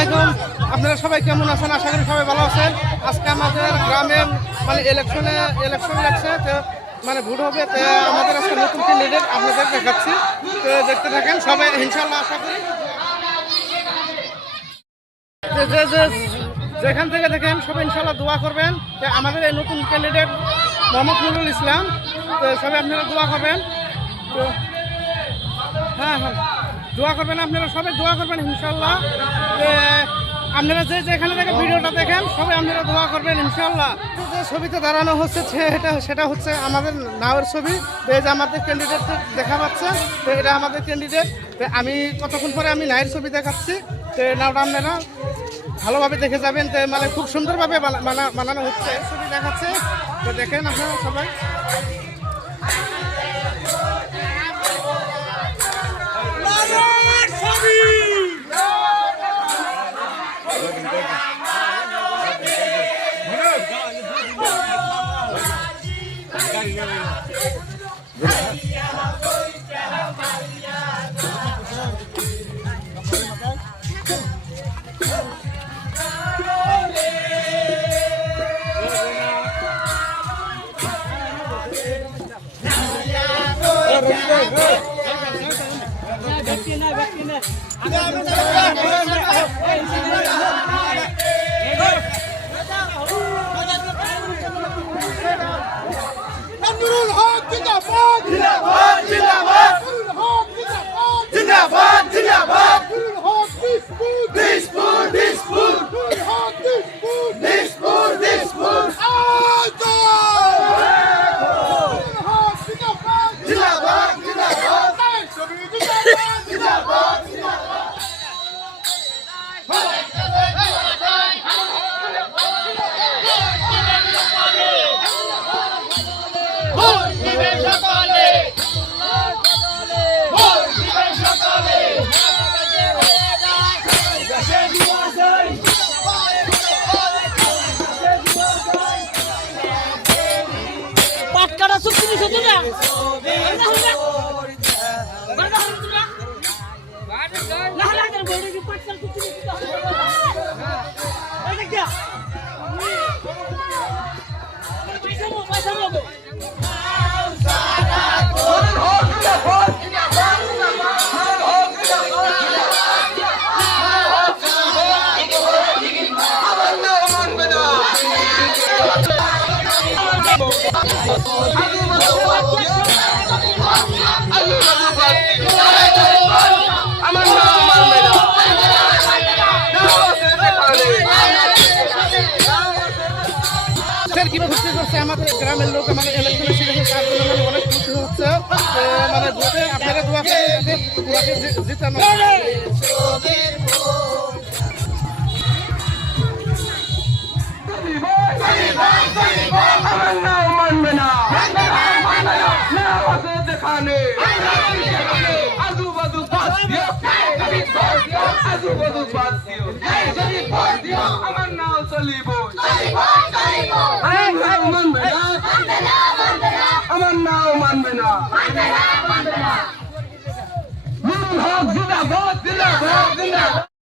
আলাইকুম, আপনারা সবাই কেমন আছেন? আশা করি সবাই ভালো আছেন। আজকে আমাদের গ্রামের মানে ইলেকশন লাগছে, তো মানে ভোট হবে, তো আমাদের আজকে নতুন ক্যান্ডিডেট আপনাদের দেখাচ্ছি, তো দেখতে থাকেন সবাই ইনশাল্লাহ। আশা করি যেখান থেকে দেখেন সবাই ইনশাল্লাহ দোয়া করবেন যে আমাদের এই নতুন ক্যান্ডিডেট মোহাম্মদ নুরুল ইসলাম, তো সবাই আপনারা দোয়া করবেন। তো হ্যাঁ, দোয়া করবেন, আপনারা সবাই দোয়া করবেন ইনশাল্লাহ। আপনারা যেখানে থেকে ভিডিওটা দেখেন সবাই আপনারা দোয়া করবেন ইনশাল্লাহ। যে ছবিতে দাঁড়ানো হচ্ছে সেটা হচ্ছে আমাদের নাওয়ের ছবি। তো এই যে আমাদের ক্যান্ডিডেট দেখা পাচ্ছে, তো এটা আমাদের ক্যান্ডিডেট। তো আমি কতক্ষণ পরে আমি নায়ের ছবি দেখাচ্ছি, তো নাওটা আপনারা ভালোভাবে দেখে যাবেন। তো মানে খুব সুন্দরভাবে বানানো হচ্ছে, ছবি দেখাচ্ছে, তো দেখেন আপনারা সবাই। কি খুশি করছে আমাদের গ্রামের লোক, মানে ইলেকশনে শিখেছে, তার জন্য মানে অনেক খুশি হচ্ছে। মানে ভোটে আপনারা দোয়া করে জিতানো। আমার নাম চলিব, আমার নাম মানবে না। নুরুল হক জিন্দাবাদ, জিন্দাবাদ, জিন্দাবাদ।